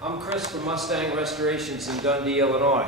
I'm Chris from Mustang Restorations in Dundee, Illinois.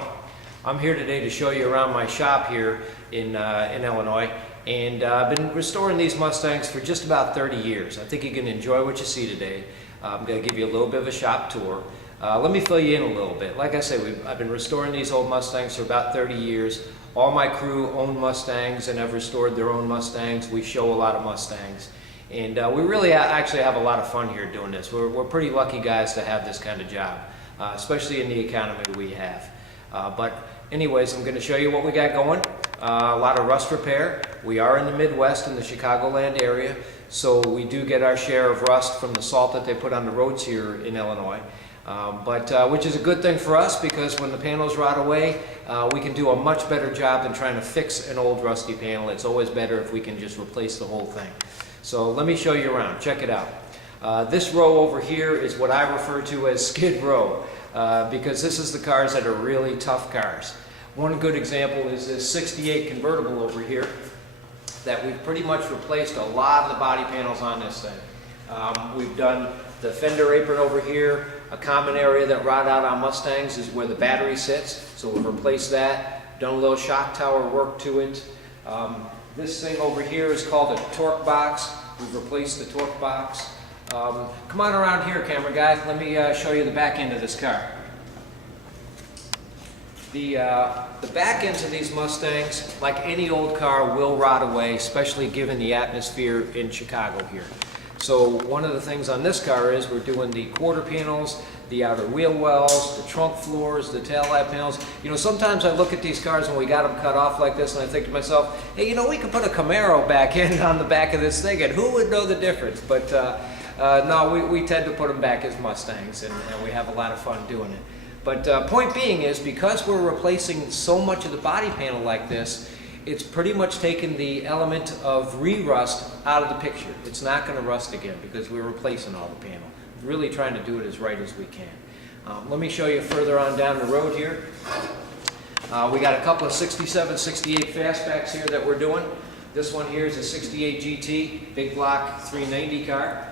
I'm here today to show you around my shop here in Illinois, and I've been restoring these Mustangs for just about 30 years. I think you're going to enjoy what you see today. I'm going to give you a little bit of a shop tour. Let me fill you in a little bit. Like I say, I've been restoring these old Mustangs for about 30 years. All my crew own Mustangs and have restored their own Mustangs. We show a lot of Mustangs. And we really actually have a lot of fun here doing this. We're pretty lucky guys to have this kind of job, especially in the economy we have. But anyways, I'm going to show you what we got going. A lot of rust repair. We are in the Midwest in the Chicagoland area, so we do get our share of rust from the salt that they put on the roads here in Illinois. Which is a good thing for us, because when the panels rot away, we can do a much better job than trying to fix an old rusty panel. It's always better if we can just replace the whole thing. So let me show you around. Check it out. This row over here is what I refer to as skid row, because this is the cars that are really tough cars. One good example is this 68 convertible over here that we've pretty much replaced a lot of the body panels on this thing. We've done the fender apron over here. A common area that rot out on Mustangs is where the battery sits, so we've replaced that. Done a little shock tower work to it. This thing over here is called a torque box. We've replaced the torque box. Come on around here, camera guy. Let me show you the back end of this car. The back ends of these Mustangs, like any old car, will rot away, especially given the atmosphere in Chicago here. So one of the things on this car is we're doing the quarter panels, the outer wheel wells, the trunk floors, the tail light panels. You know, sometimes I look at these cars when we got them cut off like this, and I think to myself, hey, you know, we could put a Camaro back end on the back of this thing, and who would know the difference? But no, we tend to put them back as Mustangs, and we have a lot of fun doing it. But point being is, because we're replacing so much of the body panel like this, it's pretty much taken the element of re-rust out of the picture. It's not going to rust again because we're replacing all the panel. Really trying to do it as right as we can. Let me show you further on down the road here. We got a couple of 67, 68 fastbacks here that we're doing. This one here is a 68 GT, big block 390 car.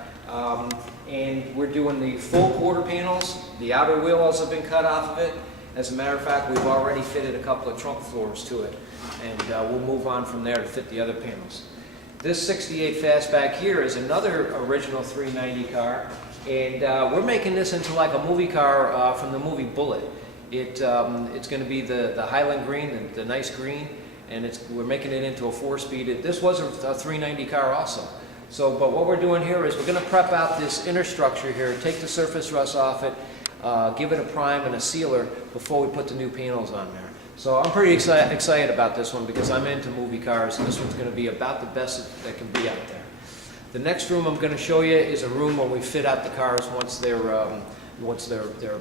And we're doing the full quarter panels. The outer wheel wells have been cut off of it. As a matter of fact, we've already fitted a couple of trunk floors to it, and we'll move on from there to fit the other panels. This 68 fastback here is another original 390 car, and we're making this into like a movie car from the movie Bullet. It's going to be the Highland green, the nice green, and we're making it into a 4-speed. This was a 390 car also. So, but what we're doing here is we're going to prep out this inner structure here, take the surface rust off it, give it a prime and a sealer before we put the new panels on there. So I'm pretty excited about this one, because I'm into movie cars, and this one's going to be about the best that can be out there. The next room I'm going to show you is a room where we fit out the cars once they're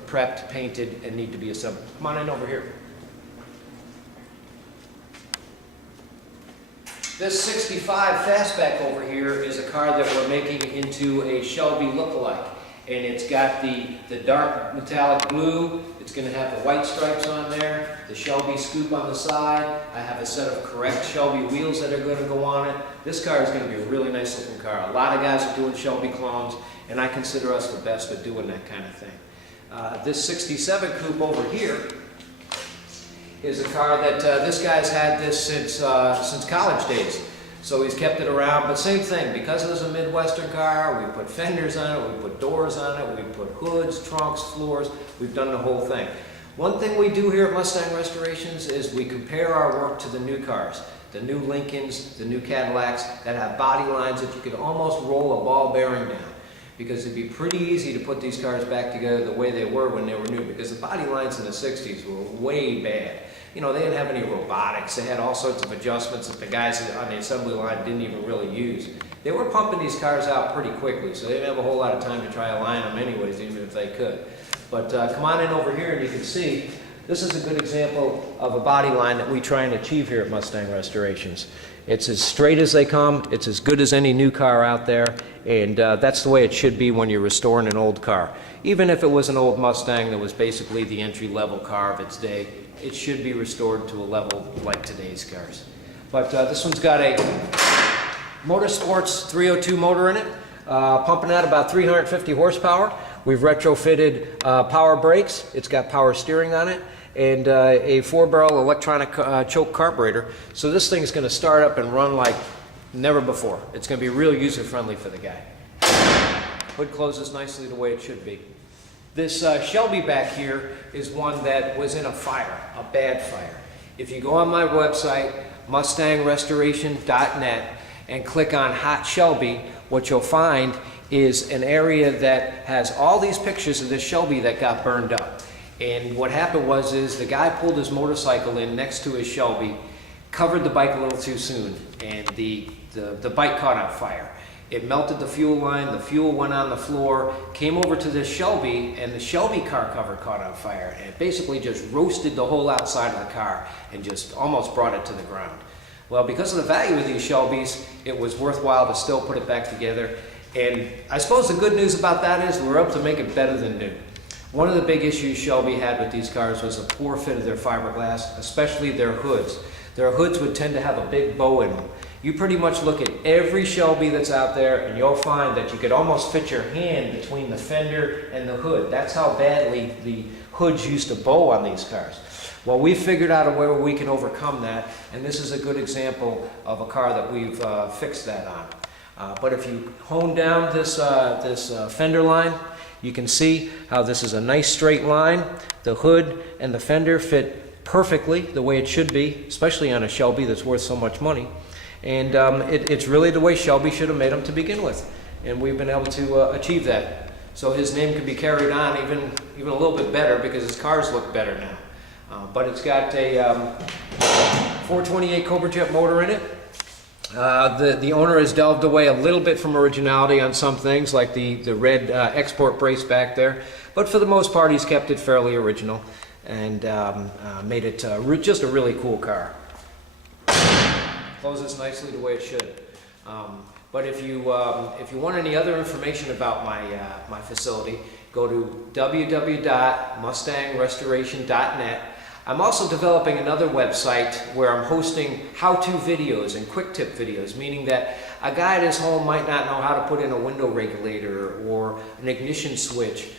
prepped, painted, and need to be assembled. Come on in over here. This 65 fastback over here is a car that we're making into a Shelby lookalike. And it's got the dark metallic blue. It's going to have the white stripes on there, the Shelby scoop on the side. I have a set of correct Shelby wheels that are going to go on it. This car is going to be a really nice looking car. A lot of guys are doing Shelby clones, and I consider us the best at doing that kind of thing. This 67 coupe over here is a car that this guy's had this since college days. So he's kept it around, but same thing, because it was a Midwestern car, we put fenders on it, we put doors on it, we put hoods, trunks, floors, we've done the whole thing. One thing we do here at Mustang Restorations is we compare our work to the new cars, the new Lincolns, the new Cadillacs that have body lines that you could almost roll a ball bearing down. Because it'd be pretty easy to put these cars back together the way they were when they were new, because the body lines in the 60s were way bad. You know, they didn't have any robotics. They had all sorts of adjustments that the guys on the assembly line didn't even really use. They were pumping these cars out pretty quickly, so they didn't have a whole lot of time to try to line them anyways, even if they could. But come on in over here and you can see, this is a good example of a body line that we try and achieve here at Mustang Restorations. It's as straight as they come, it's as good as any new car out there, and that's the way it should be when you're restoring an old car. Even if it was an old Mustang that was basically the entry-level car of its day, it should be restored to a level like today's cars. But this one's got a Motorsports 302 motor in it, pumping out about 350 horsepower. We've retrofitted power brakes. It's got power steering on it, and a 4-barrel electronic choke carburetor. So this thing is going to start up and run like never before. It's going to be real user-friendly for the guy. Hood closes nicely the way it should be. This Shelby back here is one that was in a fire, a bad fire. If you go on my website, mustangrestoration.net, and click on Hot Shelby, what you'll find is an area that has all these pictures of this Shelby that got burned up. And what happened was the guy pulled his motorcycle in next to his Shelby, covered the bike a little too soon, and the bike caught on fire. It melted the fuel line, the fuel went on the floor, came over to this Shelby, and the Shelby car cover caught on fire. And it basically just roasted the whole outside of the car and just almost brought it to the ground. Well, because of the value of these Shelbys, it was worthwhile to still put it back together. And I suppose the good news about that is we're able to make it better than new. One of the big issues Shelby had with these cars was the poor fit of their fiberglass, especially their hoods. Their hoods would tend to have a big bow in them. You pretty much look at every Shelby that's out there and you'll find that you could almost fit your hand between the fender and the hood. That's how badly the hoods used to bow on these cars. Well, we figured out a way where we can overcome that, and this is a good example of a car that we've fixed that on. But if you hone down this fender line, you can see how this is a nice straight line. The hood and the fender fit perfectly the way it should be, especially on a Shelby that's worth so much money. And it's really the way Shelby should have made them to begin with. And we've been able to achieve that. So his name can be carried on even a little bit better because his cars look better now. But it's got a 428 Cobra Jet motor in it. The owner has delved away a little bit from originality on some things, like the red export brace back there. But for the most part, he's kept it fairly original and made it just a really cool car. Closes nicely the way it should. But if you want any other information about my facility, go to www.mustangrestoration.net. I'm also developing another website where I'm hosting how-to videos and quick tip videos, meaning that a guy at his home might not know how to put in a window regulator or an ignition switch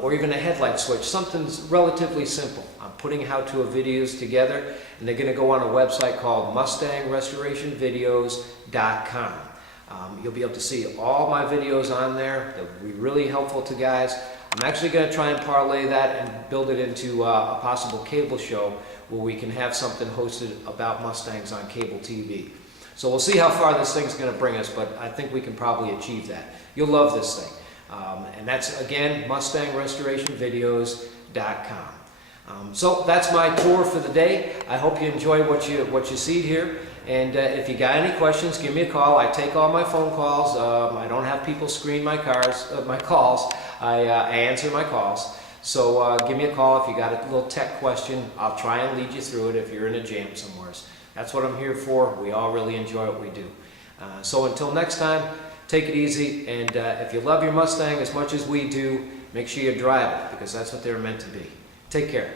or even a headlight switch, something relatively simple. I'm putting how-to videos together, and they're going to go on a website called mustangrestorationvideos.com. You'll be able to see all my videos on there. They'll be really helpful to guys. I'm actually going to try and parlay that and build it into a possible cable show where we can have something hosted about Mustangs on cable TV. So we'll see how far this thing's going to bring us, but I think we can probably achieve that. You'll love this thing. And that's, again, mustangrestorationvideos.com. So that's my tour for the day. I hope you enjoy what you see here. And if you got any questions, give me a call. I take all my phone calls. I don't have people screen my calls. I answer my calls. So give me a call if you got a little tech question. I'll try and lead you through it if you're in a jam somewhere. That's what I'm here for. We all really enjoy what we do. So until next time, take it easy. And if you love your Mustang as much as we do, make sure you drive it, because that's what they're meant to be. Take care.